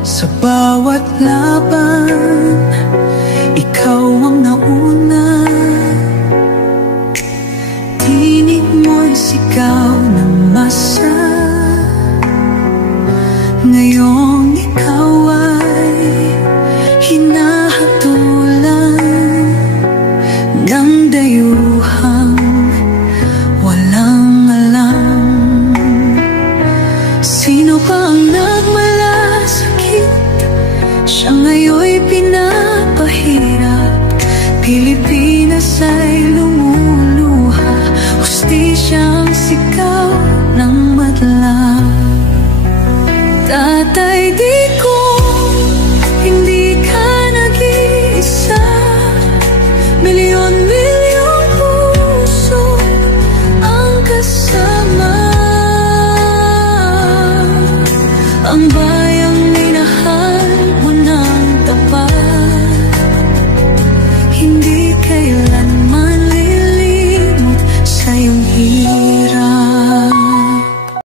Sa bawat laban, ikaw ang nauna. Tinig mo'y sigaw ng masa. Ngayong ikaw ay hinahatulan ng dayuhang walang alam. Sino pa ang nagmalasakit? Siya ngayon'y pinapahirap. Pilipinas ay lumuluha, hustisyang sigaw ng madla. Tatay, di ko hindi ka nag-iisa. Milyon-milyong puso ang kasama. Ang bayang minahal mo ng tapat, hindi kailangan